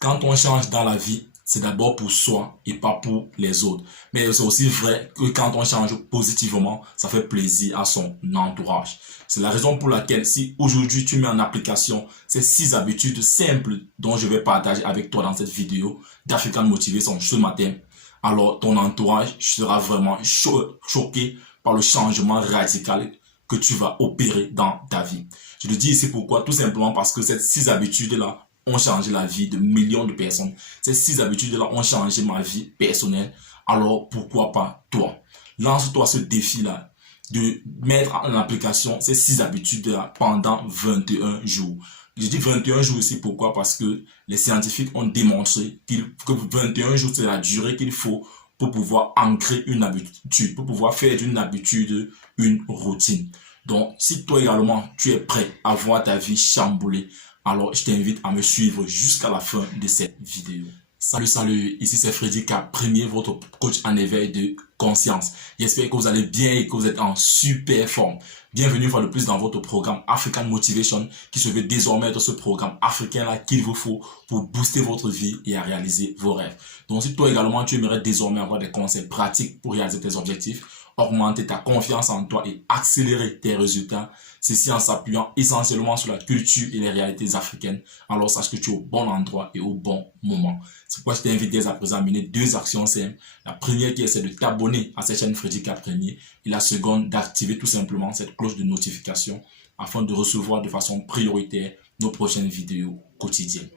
quand on change dans la vie, c'est d'abord pour soi et pas pour les autres. Mais c'est aussi vrai que quand on change positivement, ça fait plaisir à son entourage. C'est la raison pour laquelle si aujourd'hui tu mets en application ces 6 habitudes simples dont je vais partager avec toi dans cette vidéo d'African Motivation ce matin, alors ton entourage sera vraiment choqué par le changement radical que tu vas opérer dans ta vie. Je le dis ici pourquoi? Tout simplement parce que ces 6 habitudes-là ont changé la vie de millions de personnes. Ces 6 habitudes-là ont changé ma vie personnelle. Alors pourquoi pas toi? Lance-toi ce défi-là de mettre en application ces 6 habitudes-là pendant 21 jours. Je dis 21 jours ici pourquoi? Parce que les scientifiques ont démontré que 21 jours c'est la durée qu'il faut pour pouvoir ancrer une habitude, pour pouvoir faire d'une habitude une routine. Donc, si toi également, tu es prêt à voir ta vie chamboulée, alors je t'invite à me suivre jusqu'à la fin de cette vidéo. Salut, ici c'est Freddy K, premier votre coach en éveil de conscience. J'espère que vous allez bien et que vous êtes en super forme. Bienvenue une fois de plus dans votre programme African Motivation qui se veut désormais être ce programme africain là qu'il vous faut pour booster votre vie et à réaliser vos rêves. Donc si toi également tu aimerais désormais avoir des conseils pratiques pour réaliser tes objectifs, augmenter ta confiance en toi et accélérer tes résultats, ceci en s'appuyant essentiellement sur la culture et les réalités africaines, alors sache que tu es au bon endroit et au bon moment. C'est pourquoi je t'invite dès à présent à mener 2 actions simples. La première qui est celle de t'abonner à cette chaîne Freddy K Premier et la seconde d'activer tout simplement cette cloche de notification afin de recevoir de façon prioritaire nos prochaines vidéos quotidiennes.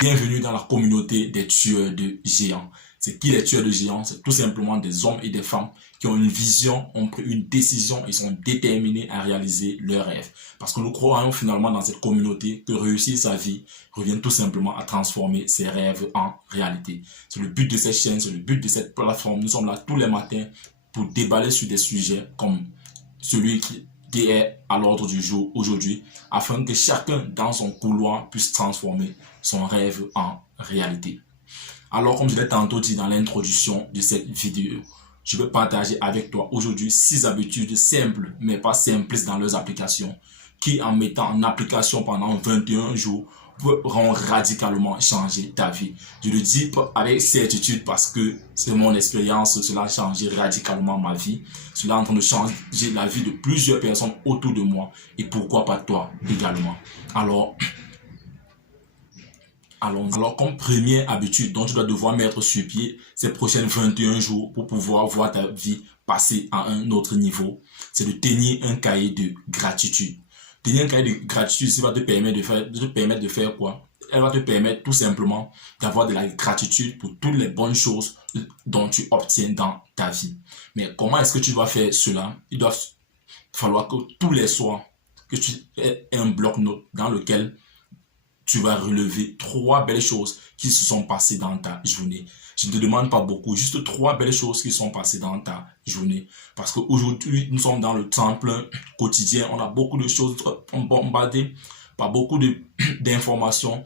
Bienvenue dans la communauté des tueurs de géants. C'est qui les tueurs de géants? C'est tout simplement des hommes et des femmes qui ont une vision, ont pris une décision et sont déterminés à réaliser leurs rêves. Parce que nous croyons finalement dans cette communauté que réussir sa vie revient tout simplement à transformer ses rêves en réalité. C'est le but de cette chaîne, c'est le but de cette plateforme. Nous sommes là tous les matins pour déballer sur des sujets comme celui qui est à l'ordre du jour aujourd'hui, afin que chacun dans son couloir puisse transformer son rêve en réalité. Alors, comme je l'ai tantôt dit dans l'introduction de cette vidéo, je vais partager avec toi aujourd'hui 6 habitudes simples, mais pas simplistes dans leurs applications, qui en mettant en application pendant 21 jours, pourront radicalement changer ta vie. Je le dis avec certitude parce que c'est mon expérience, cela a changé radicalement ma vie. Cela est en train de changer la vie de plusieurs personnes autour de moi et pourquoi pas toi également. Alors, comme première habitude dont tu dois devoir mettre sur pied ces prochains 21 jours pour pouvoir voir ta vie passer à un autre niveau, c'est de tenir un cahier de gratitude. Tenir un cahier de gratitude, ça va te permettre de faire quoi? Elle va te permettre tout simplement d'avoir de la gratitude pour toutes les bonnes choses dont tu obtiens dans ta vie. Mais comment est-ce que tu vas faire cela? Il doit falloir que tous les soirs, que tu aies un bloc-notes dans lequel tu vas relever 3 belles choses qui se sont passées dans ta journée. Je ne te demande pas beaucoup, juste 3 belles choses qui sont passées dans ta journée. Parce qu'aujourd'hui, nous sommes dans le temps plein quotidien. On a beaucoup de choses bombardées par beaucoup d'informations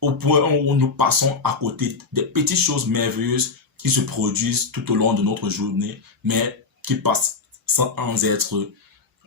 au point où nous passons à côté des petites choses merveilleuses qui se produisent tout au long de notre journée, mais qui passent sans être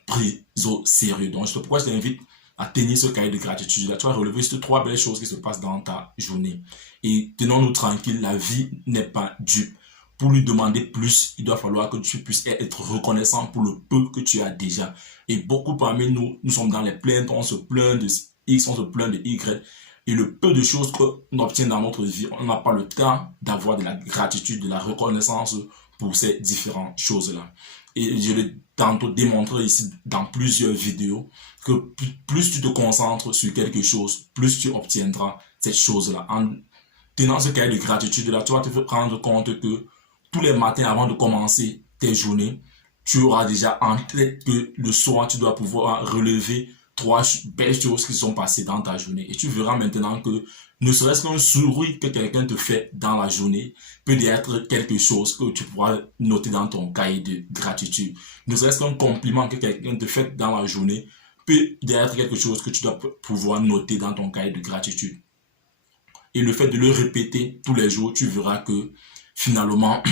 prises au sérieux. Donc, c'est pourquoi je t'invite à tenir ce cahier de gratitude. Là, tu vas relever ces 3 belles choses qui se passent dans ta journée. Et tenons-nous tranquilles, la vie n'est pas dupe. Pour lui demander plus, il doit falloir que tu puisses être reconnaissant pour le peu que tu as déjà. Et beaucoup parmi nous, nous sommes dans les plaintes, on se plaint de X, on se plaint de Y. Et le peu de choses qu'on obtient dans notre vie, on n'a pas le temps d'avoir de la gratitude, de la reconnaissance pour ces différentes choses-là. Et je l'ai tantôt démontré ici dans plusieurs vidéos que plus tu te concentres sur quelque chose, plus tu obtiendras cette chose-là. En tenant ce cahier de gratitude-là, tu vas te rendre compte que tous les matins avant de commencer tes journées, tu auras déjà en tête que le soir, tu dois pouvoir relever 3 belles choses qui sont passées dans ta journée. Et tu verras maintenant que ne serait-ce qu'un sourire que quelqu'un te fait dans la journée peut être quelque chose que tu pourras noter dans ton cahier de gratitude. Ne serait-ce qu'un compliment que quelqu'un te fait dans la journée peut être quelque chose que tu dois pouvoir noter dans ton cahier de gratitude. Et le fait de le répéter tous les jours, tu verras que finalement,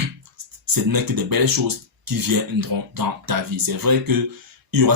ce n'est que des belles choses qui viendront dans ta vie. C'est vrai que il y aura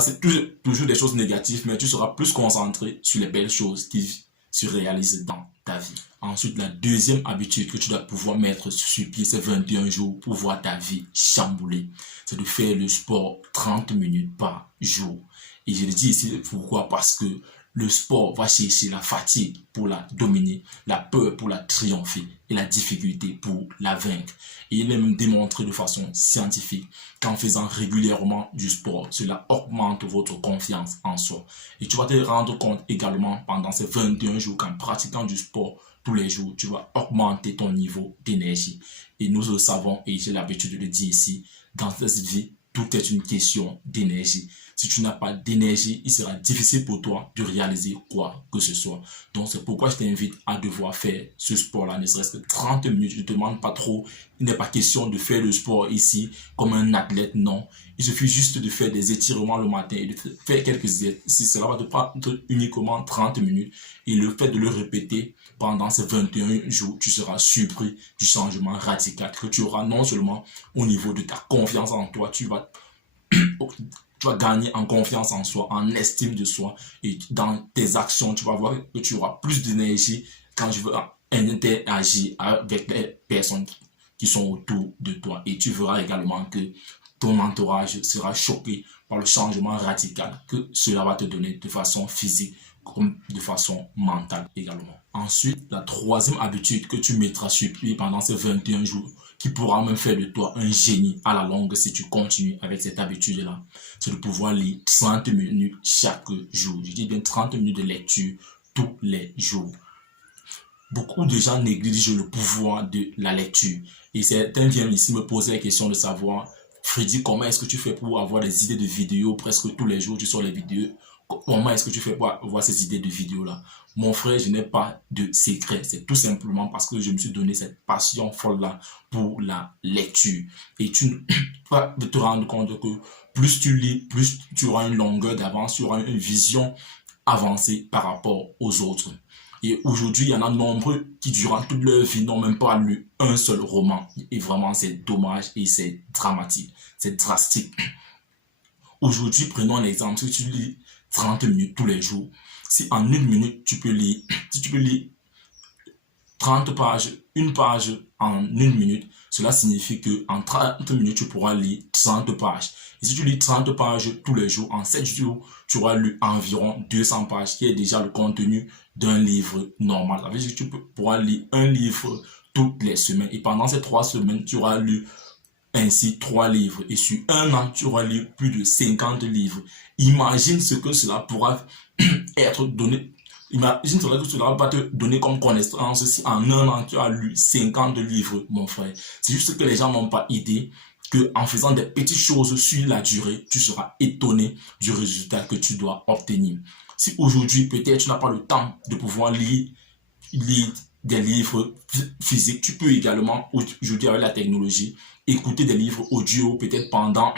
toujours des choses négatives, mais tu seras plus concentré sur les belles choses qui se réalise dans ta vie. Ensuite, la deuxième habitude que tu dois pouvoir mettre sur pied ces 21 jours pour voir ta vie chambouler, c'est de faire le sport 30 minutes par jour. Et je le dis ici pourquoi? Parce que le sport va chercher la fatigue pour la dominer, la peur pour la triompher et la difficulté pour la vaincre. Et il est même démontré de façon scientifique qu'en faisant régulièrement du sport, cela augmente votre confiance en soi. Et tu vas te rendre compte également pendant ces 21 jours qu'en pratiquant du sport tous les jours, tu vas augmenter ton niveau d'énergie. Et nous le savons, et j'ai l'habitude de le dire ici, dans cette vie, tout est une question d'énergie. Si tu n'as pas d'énergie, il sera difficile pour toi de réaliser quoi que ce soit. Donc c'est pourquoi je t'invite à devoir faire ce sport-là, ne serait-ce que 30 minutes. Je ne te demande pas trop. Il n'est pas question de faire le sport ici comme un athlète, non. Il suffit juste de faire des étirements le matin et de faire quelques exercices. Cela va te prendre uniquement 30 minutes. Et le fait de le répéter pendant ces 21 jours, tu seras surpris du changement radical que tu auras non seulement au niveau de ta confiance en toi, tu vas gagner en confiance en soi, en estime de soi, et dans tes actions, tu vas voir que tu auras plus d'énergie quand tu veux interagir avec les personnes qui sont autour de toi. Et tu verras également que ton entourage sera choqué par le changement radical que cela va te donner de façon physique comme de façon mentale également. Ensuite, la troisième habitude que tu mettras sur pied pendant ces 21 jours, qui pourra même faire de toi un génie à la longue si tu continues avec cette habitude-là, c'est de pouvoir lire 30 minutes chaque jour. Je dis bien 30 minutes de lecture tous les jours. Beaucoup de gens négligent le pouvoir de la lecture. Et certains viennent ici me poser la question de savoir, Freddy, comment est-ce que tu fais pour avoir des idées de vidéos presque tous les jours, tu sors les vidéos? Comment est-ce que tu fais pour avoir ces idées de vidéos-là? Mon frère, je n'ai pas de secret. C'est tout simplement parce que je me suis donné cette passion folle-là pour la lecture. Et tu vas te rendre compte que plus tu lis, plus tu auras une longueur d'avance, tu auras une vision avancée par rapport aux autres. Et aujourd'hui, il y en a nombreux qui, durant toute leur vie, n'ont même pas lu un seul roman. Et vraiment, c'est dommage et c'est dramatique. C'est drastique. Aujourd'hui, prenons l'exemple. Si tu lis 30 minutes tous les jours, si en une minute, si tu peux lire 30 pages, une page en une minute, cela signifie qu'en 30 minutes, tu pourras lire 30 pages. Et si tu lis 30 pages tous les jours, en 7 jours, tu auras lu environ 200 pages, qui est déjà le contenu d'un livre normal. Ça veut dire que tu pourras lire un livre toutes les semaines. Et pendant ces 3 semaines, tu auras lu ainsi 3 livres. Et sur un an, tu auras lu plus de 50 livres. Imagine ce que cela pourra être donné. Imagine ce que cela va te donner comme connaissance si en un an, tu as lu 50 livres, mon frère. C'est juste que les gens n'ont pas idée que en faisant des petites choses sur la durée, tu seras étonné du résultat que tu dois obtenir. Si aujourd'hui, peut-être, tu n'as pas le temps de pouvoir lire des livres physiques, tu peux également, aujourd'hui avec la technologie, écouter des livres audio, peut-être pendant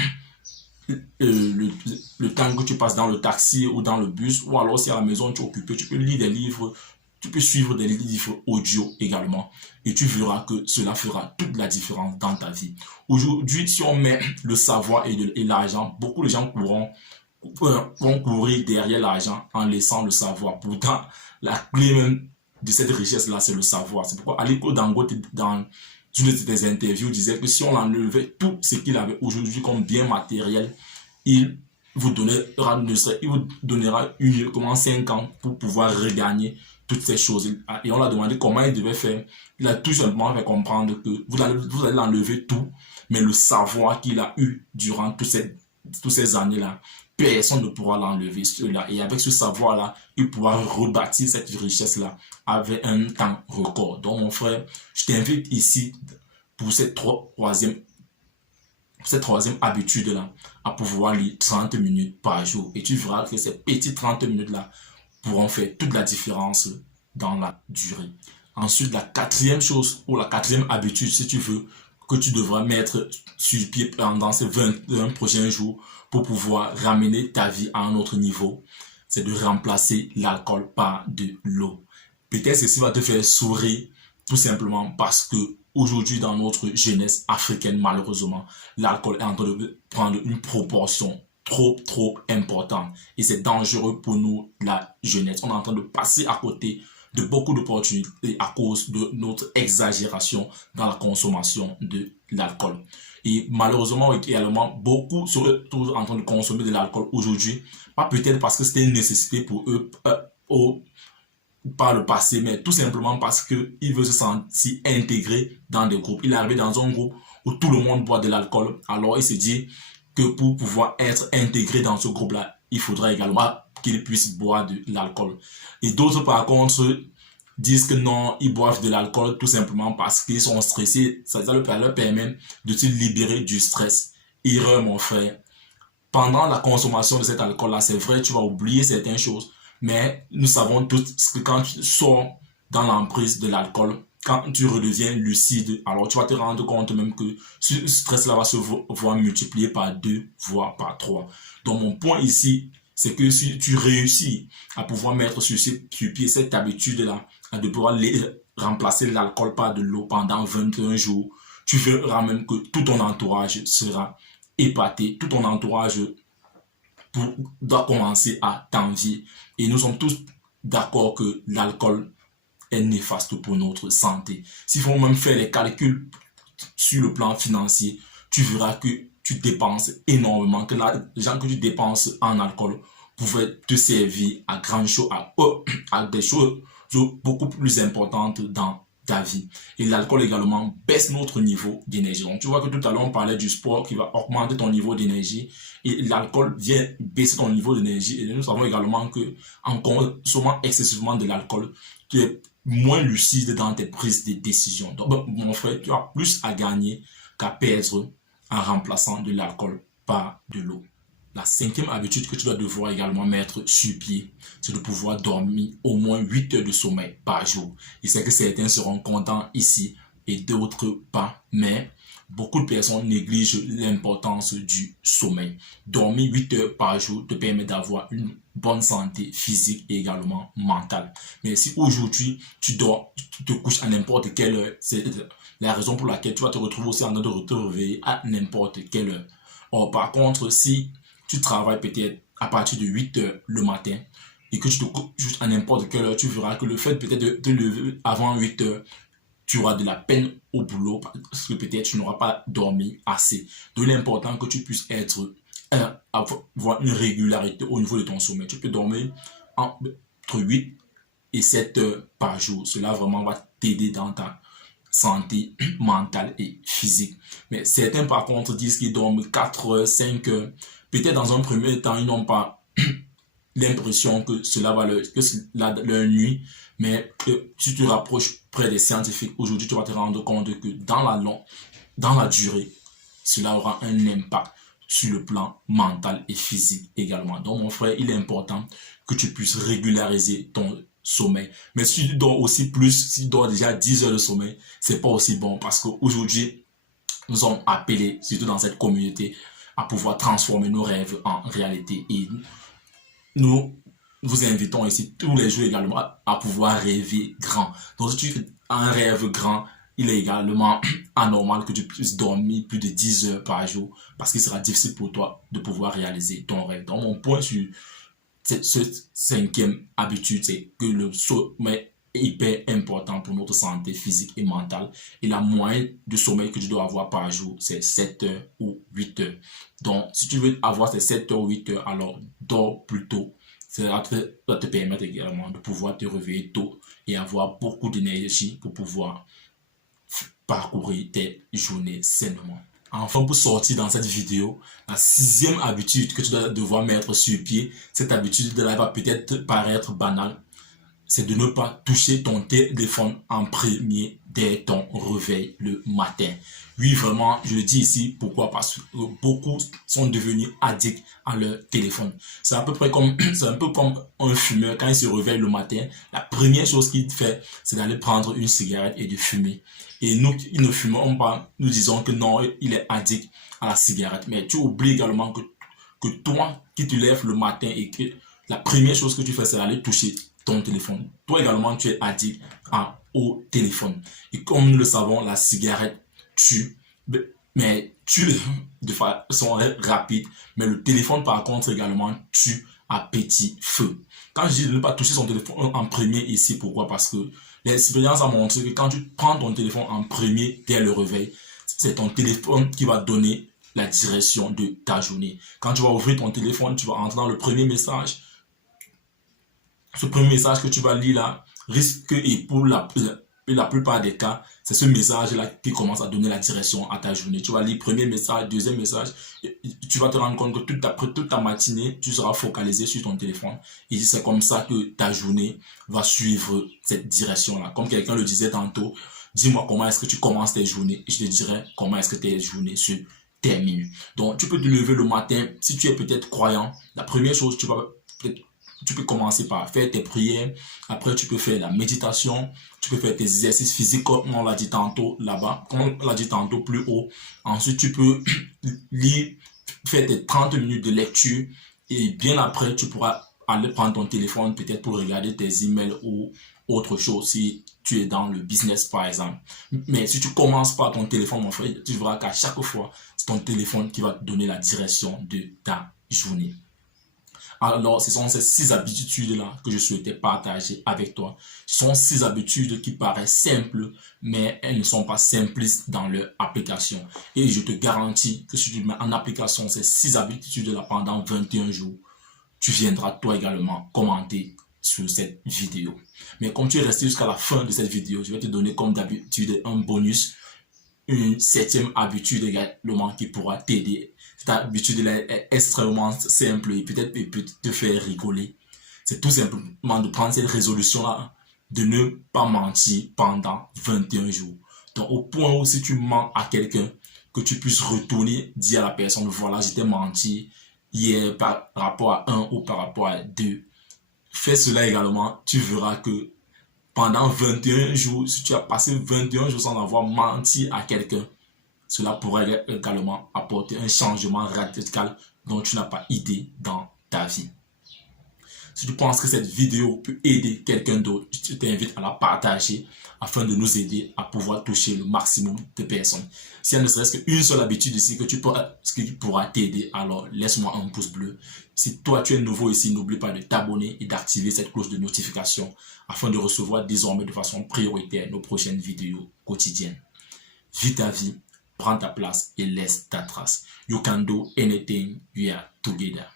le temps que tu passes dans le taxi ou dans le bus, ou alors si à la maison tu es occupé, tu peux lire des livres, tu peux suivre des livres audio également, et tu verras que cela fera toute la différence dans ta vie. Aujourd'hui, si on met le savoir et l'argent, beaucoup de gens vont courir derrière l'argent en laissant le savoir. Pourtant, la clé même de cette richesse-là, c'est le savoir. C'est pourquoi Aliko Dangote, dans une de ses interviews, disait que si on enlevait tout ce qu'il avait aujourd'hui comme bien matériel, il vous donnera uniquement 5 ans pour pouvoir regagner toutes ces choses. Et on l'a demandé comment il devait faire. Il a tout simplement fait comprendre que vous allez enlever tout, mais le savoir qu'il a eu durant toutes ces années-là, personne ne pourra l'enlever. Et avec ce savoir-là, il pourra rebâtir cette richesse-là avec un temps record. Donc, mon frère, je t'invite ici pour cette troisième habitude-là à pouvoir lire 30 minutes par jour. Et tu verras que ces petites 30 minutes-là pourront faire toute la différence dans la durée. Ensuite, la quatrième chose ou la quatrième habitude, si tu veux, que tu devras mettre sur pied pendant ces 21 prochains jours pour pouvoir ramener ta vie à un autre niveau, c'est de remplacer l'alcool par de l'eau. Peut-être ceci va te faire sourire tout simplement parce que aujourd'hui dans notre jeunesse africaine, malheureusement, l'alcool est en train de prendre une proportion trop importante et c'est dangereux pour nous, la jeunesse. On est en train de passer à côté de beaucoup d'opportunités à cause de notre exagération dans la consommation de l'alcool. Et malheureusement également, beaucoup sont en train de consommer de l'alcool aujourd'hui, pas peut-être parce que c'était une nécessité pour eux par le passé, mais tout simplement parce qu'il veut se sentir intégré dans des groupes. Il est arrivé dans un groupe où tout le monde boit de l'alcool, alors il se dit que pour pouvoir être intégré dans ce groupe-là, il faudra également qu'il puisse boire de l'alcool. Et d'autres, par contre, disent que non, ils boivent de l'alcool tout simplement parce qu'ils sont stressés. Ça leur permet de se libérer du stress. Erreur, mon frère. Pendant la consommation de cet alcool-là, c'est vrai, tu vas oublier certaines choses. Mais nous savons tous que quand tu sors dans l'emprise de l'alcool, quand tu redeviens lucide, alors tu vas te rendre compte même que ce stress-là va se voir multiplié par 2, voire par 3. Donc mon point ici, c'est que si tu réussis à pouvoir mettre sur pied cette habitude-là, de pouvoir remplacer l'alcool par de l'eau pendant 21 jours, tu verras même que tout ton entourage sera épaté, tout ton entourage doit commencer à t'envier. Et nous sommes tous d'accord que l'alcool est néfaste pour notre santé. S'il faut même faire les calculs sur le plan financier, tu verras que tu dépenses énormément, que l'argent que tu dépenses en alcool pouvait te servir à grand chose, à des choses beaucoup plus importantes dans ta vie. Et l'alcool également baisse notre niveau d'énergie. Donc tu vois que tout à l'heure on parlait du sport qui va augmenter ton niveau d'énergie et l'alcool vient baisser ton niveau d'énergie. Et nous savons également que en consommant excessivement de l'alcool, tu es moins lucide dans tes prises de décision. Donc mon frère, tu as plus à gagner qu'à perdre en remplaçant de l'alcool par de l'eau. La 5e habitude que tu dois devoir également mettre sur pied, c'est de pouvoir dormir au moins 8 heures de sommeil par jour. Je sais que certains seront contents ici et d'autres pas, mais beaucoup de personnes négligent l'importance du sommeil. Dormir 8 heures par jour te permet d'avoir une bonne santé physique et également mentale. Mais si aujourd'hui tu dors, tu te couches à n'importe quelle heure, c'est la raison pour laquelle tu vas te retrouver aussi en train de te réveiller à n'importe quelle heure. Or, par contre, si tu travailles peut-être à partir de 8 heures le matin et que tu te couches juste à n'importe quelle heure, tu verras que le fait peut-être de te lever avant 8 heures, tu auras de la peine au boulot parce que peut-être tu n'auras pas dormi assez. Donc il est important que tu puisses avoir une régularité au niveau de ton sommeil. Tu peux dormir entre 8 et 7 heures par jour. Cela vraiment va t'aider dans ta santé mentale et physique. Mais certains par contre disent qu'ils dorment 4 heures, 5 heures. Peut-être dans un premier temps, ils n'ont pas l'impression que cela va leur nuit, mais que si tu te rapproches près des scientifiques, aujourd'hui tu vas te rendre compte que dans la durée, cela aura un impact sur le plan mental et physique également. Donc mon frère, il est important que tu puisses régulariser ton sommeil. Mais si tu dors aussi plus, si tu dors déjà 10 heures de sommeil, c'est pas aussi bon parce qu'aujourd'hui, nous sommes appelés, surtout dans cette communauté, à pouvoir transformer nos rêves en réalité. Et nous vous invitons ici tous les jours également à pouvoir rêver grand. Donc si tu as un rêve grand, il est également anormal que tu puisses dormir plus de 10 heures par jour parce qu'il sera difficile pour toi de pouvoir réaliser ton rêve. Donc mon point sur cette 5e habitude, c'est que le sommeil est hyper important pour notre santé physique et mentale. Et la moyenne de sommeil que tu dois avoir par jour, c'est 7 heures ou 8 heures. Donc, si tu veux avoir ces 7 heures ou 8 heures, alors dors plus tôt. Ça va te permettre également de pouvoir te réveiller tôt et avoir beaucoup d'énergie pour pouvoir parcourir tes journées sainement. Enfin, pour sortir dans cette vidéo, la 6e habitude que tu dois devoir mettre sur pied, cette habitude-là va peut-être paraître banale, c'est de ne pas toucher ton téléphone en premier dès ton réveil le matin. Oui, vraiment, je le dis ici, pourquoi? Parce que beaucoup sont devenus addicts à leur téléphone. C'est un peu comme un fumeur, quand il se réveille le matin, la première chose qu'il fait, c'est d'aller prendre une cigarette et de fumer. Et nous qui ne fumons pas, nous disons que non, il est addict à la cigarette. Mais tu oublies également que toi qui te lèves le matin et que la première chose que tu fais, c'est d'aller toucher ton téléphone. Toi également, tu es addict au téléphone. Et comme nous le savons, la cigarette tue, mais tue de façon rapide. Mais le téléphone, par contre, également tue à petit feu. Quand je dis de ne pas toucher son téléphone en premier ici, pourquoi? Parce que l'expérience a montré que quand tu prends ton téléphone en premier dès le réveil, c'est ton téléphone qui va donner la direction de ta journée. Quand tu vas ouvrir ton téléphone, tu vas entrer dans le premier message. Ce premier message que tu vas lire là risque, et pour la plupart des cas, c'est ce message-là qui commence à donner la direction à ta journée. Tu vas lire premier message, deuxième message, tu vas te rendre compte que toute ta matinée, tu seras focalisé sur ton téléphone. Et c'est comme ça que ta journée va suivre cette direction-là. Comme quelqu'un le disait tantôt, dis-moi comment est-ce que tu commences tes journées et je te dirai comment est-ce que tes journées se terminent. Donc, tu peux te lever le matin, si tu es peut-être croyant, la première chose, tu peux commencer par faire tes prières. Après, tu peux faire la méditation. Tu peux faire tes exercices physiques, comme on l'a dit tantôt là-bas, comme on l'a dit tantôt plus haut. Ensuite, tu peux lire, faire tes 30 minutes de lecture. Et bien après, tu pourras aller prendre ton téléphone peut-être pour regarder tes emails ou autre chose si tu es dans le business par exemple. Mais si tu commences par ton téléphone, mon frère, tu verras qu'à chaque fois, c'est ton téléphone qui va te donner la direction de ta journée. Alors, ce sont ces 6 habitudes-là que je souhaitais partager avec toi. Ce sont 6 habitudes qui paraissent simples, mais elles ne sont pas simplistes dans leur application. Et je te garantis que si tu mets en application ces 6 habitudes-là pendant 21 jours, tu viendras toi également commenter sur cette vidéo. Mais comme tu es resté jusqu'à la fin de cette vidéo, je vais te donner comme d'habitude un bonus, une 7e habitude également qui pourra t'aider. Cette habitude-là est extrêmement simple et peut-être peut te faire rigoler. C'est tout simplement de prendre cette résolution-là, de ne pas mentir pendant 21 jours. Donc au point où si tu mens à quelqu'un, que tu puisses retourner, dire à la personne, voilà, j'étais menti hier par rapport à 1 ou par rapport à 2. Fais cela également, tu verras que pendant 21 jours, si tu as passé 21 jours sans avoir menti à quelqu'un, cela pourrait également apporter un changement radical dont tu n'as pas idée dans ta vie. Si tu penses que cette vidéo peut aider quelqu'un d'autre, je t'invite à la partager afin de nous aider à pouvoir toucher le maximum de personnes. S'il y a ne serait-ce qu'une seule habitude ici qui pourra t'aider, alors laisse-moi un pouce bleu. Si toi tu es nouveau ici, n'oublie pas de t'abonner et d'activer cette cloche de notification afin de recevoir désormais de façon prioritaire nos prochaines vidéos quotidiennes. Vis ta vie, prends ta place et laisse ta trace. You can do anything, we are together.